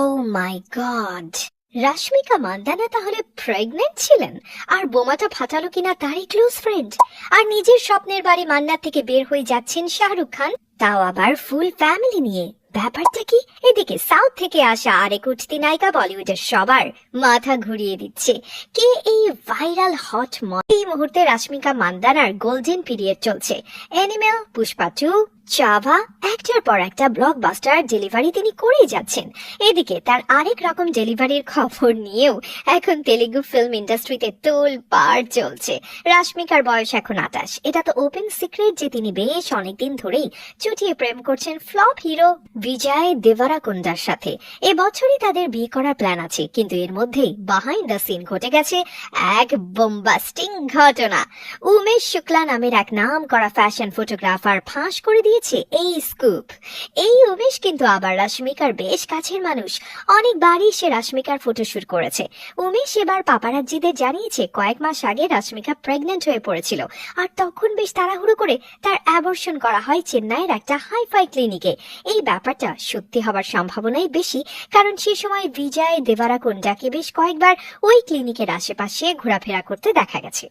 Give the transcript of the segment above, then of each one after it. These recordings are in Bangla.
ও মাই গড, রাশমিকা মান্দানা তাহলে প্রেগনেন্ট ছিলেন, আর বোমাটা ফাটালো কিনা তারই ক্লোজ ফ্রেন্ড। আর নিজের স্বপ্নের বাড়ি মান্নাত থেকে বের হয়ে যাচ্ছেন শাহরুখ খান, তাও আবার ফুল ফ্যামিলি নিয়ে। ব্যাপারটা কি? এদিকে সাউথ থেকে আসা আরেক উঠতি নায়িকা বলিউডের সবার মাথা ঘুরিয়ে দিচ্ছে। কে এই ভাইরাল হট এই মুহূর্তে রাশমিকা মান্দানার গোল্ডেন পিরিয়ড চলছে। অ্যানিমেল, পুষ্পা 2, চাভা, একটার পর একটা ব্লকবাস্টার ডেলিভারি তিনি করেই যাচ্ছেন। এদিকে তার আরেক রকম ডেলিভারির খবর নিয়েও এখন তেলেগু ফিল্ম ইন্ডাস্ট্রিতে তোলপাড় চলছে। রাশমিকার বয়স এখন 28। এটা তো ওপেন সিক্রেট যে তিনি বেশ অনেকদিন ধরেই চুটিয়ে প্রেম করছেন ফ্লপ হিরো বিজয় দেভারাকোন্ডার সাথে। এবছরই তাদের বিয়ে করার প্ল্যান আছে, কিন্তু এর মধ্যেই বিহাইন্ড দ্য সিন ঘটে গেছে এক বোম্বাস্টিং ঘটনা। উমেশ শুক্লা নামের এক নাম করা ফ্যাশন ফটোগ্রাফার ফাঁস করে দিয়েছে এই স্কুপ। এই উমেশ কিন্তু আবার রাশমিকার বেশ কাছের মানুষ, অনেকবারই সে রাশমিকার ফটোশুট করেছে। উমেশ এবার পাপারাজ্জিদের জানিয়েছে কয়েক মাস আগে রাশমিকা প্রেগনেন্ট হয়ে পড়েছিল, আর তখন বেশ তাড়াহুড়ো করে তার অ্যাবর্শন করা হয় চেন্নাইয়ের একটা হাইফাই ক্লিনিকে। এই ব্যাপারটা সত্যি হবার সম্ভাবনাই বেশি, কারণ সে সময় বিজয় দেভারাকোন্ডাকে বেশ কয়েকবার ওই ক্লিনিকের আশেপাশে ঘোরাফেরা করতে দেখা গেছে।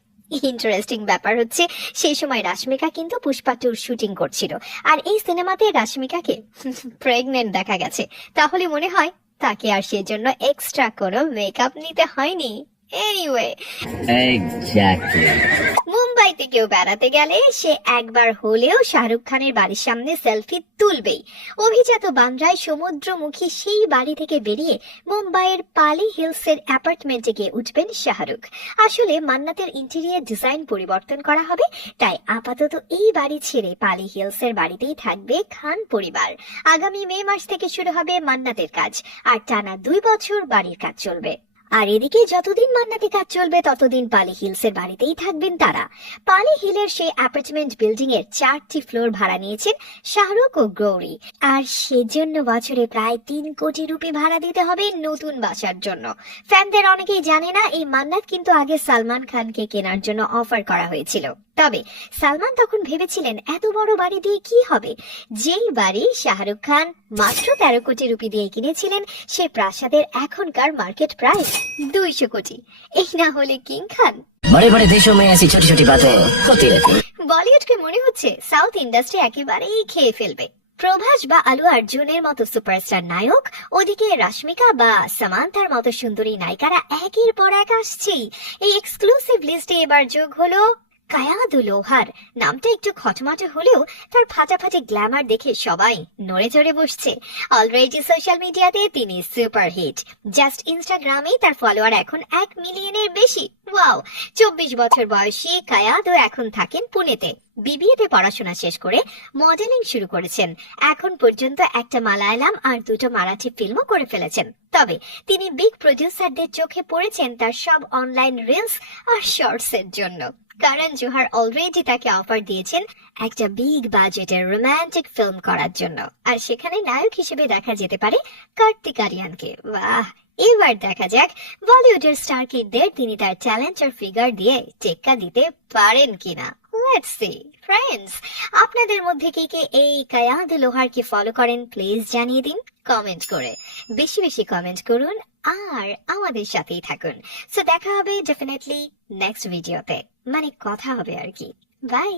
ইন্টারেস্টিং ব্যাপার হচ্ছে সেই সময় রাশমিকা কিন্তু পুষ্পা 2 শুটিং করছিল, আর এই সিনেমাতে রাশমিকাকে প্রেগনেন্ট দেখা গেছে। তাহলে মনে হয় তাকে আর সেজন্য এক্সট্রা কোনো মেকআপ নিতে হয়নি। এনিওয়ে, মুম্বাইতে কেউ বেড়াতে গেলে সে একবার হলেও শাহরুখ খানের বাড়ির সামনে সেলফি তুলবেই। অভিজাত বান্দ্রায় সমুদ্রমুখী সেই বাড়ি থেকে বেরিয়ে মুম্বাইয়ের পালি হিলসের অ্যাপার্টমেন্টে গিয়ে উঠবেন শাহরুখ। আসলে মান্নাতের ইন্টেরিয়ার ডিজাইন পরিবর্তন করা হবে, তাই আপাতত এই বাড়ি ছেড়ে পালি হিলসের বাড়িতেই থাকবে খান পরিবার। আগামী মে মাস থেকে শুরু হবে মান্নাতের কাজ, আর টানা 2 বছর বাড়ির কাজ চলবে। আর এদিকে যতদিন মান্নাতে কাজ চলবে ততদিন পালি হিলসের বাড়িতেই থাকবেন তারা। পালি হিলের সেই অ্যাপার্টমেন্ট বিল্ডিং এর 4টি ফ্লোর ভাড়া নিয়েছেন শাহরুখ ও গৌরী, আর সেজন্য বছরে প্রায় 3 কোটি রুপি ভাড়া দিতে হবে নতুন বাসার জন্য। ফ্যানদের অনেকেই জানে না, এই মান্নাত কিন্তু আগে সালমান খানকে কেনার জন্য অফার করা হয়েছিল। তবে সালমান তখন ভেবেছিলেন এত বড় বাড়ি দিয়ে কি হবে। যেই বাড়ি শাহরুখ খান মাত্র 13 কোটি রুপি দিয়ে কিনেছিলেন, সে প্রাসাদের এখনকার মার্কেট প্রাইস 200 কোটি। এই না হলে কিং খান। बड़े बड़े देशों में ऐसी छोटी छोटी बातें होती रहती हैं। বলিউডকে মনে হচ্ছে সাউথ ইন্ডাস্ট্রি একেবারেই খেয়ে ফেলবে। প্রভাস বা আলু অর্জুনের মতো সুপারস্টার নায়ক, ওদিকে রাশমিকা বা সামান্থার মতো সুন্দরী নায়িকারা একের পর এক আসছেই। এই এক্সক্লুসিভ লিস্টে এবার যোগ হলো কায়াদু লোহার। নামটা একটু খটমটে হলেও তার ফাটাফাটি গ্ল্যামার দেখে সবাই নড়ে চড়ে বসছে। অলরেডি সোশ্যাল মিডিয়াতে তিনি সুপারহিট। জাস্ট ইনস্টাগ্রামেই তার ফলোয়ার এখন 1 মিলিয়নের বেশি। ওয়াও! 24 বছর বয়সী কায়াদু এখন থাকেন পুনেতে। বিবিএতে পড়াশোনা শেষ করে মডেলিং শুরু করেছেন। এখন পর্যন্ত একটা মালায়ালাম আর 2টো মারাঠি ফিল্মও করে ফেলেছেন। তবে তিনি বিগ প্রডিউসারদের চোখে পড়েছেন তার সব অনলাইন রিলস আর শর্টস এর জন্য। করণ জোহর অলরেডি তাকে অফার দিয়েছেন একটা বিগ বাজেটের রোমান্টিক ফিল্ম করার জন্য, আর সেখানে নায়ক হিসেবে দেখা যেতে পারে কার্তিক আরিয়ানকে। বাহ! এবার দেখা যাক বলিউডের স্টার কিডদের তিনি তার ট্যালেন্ট আর ফিগার দিয়ে টেক্কা দিতে পারেন কিনা। Let's see. ফ্রেন্ডস, আপনাদের মধ্যে কে কে এই কায়াদু লোহারকে ফলো করেন প্লিজ জানিয়ে দিন কমেন্ট করে। বেশি বেশি কমেন্ট করুন আর আমাদের সাথেই থাকুন। সো দেখা হবে ডেফিনেটলি নেক্সট ভিডিওতে, মানে কথা হবে আর কি। বাই।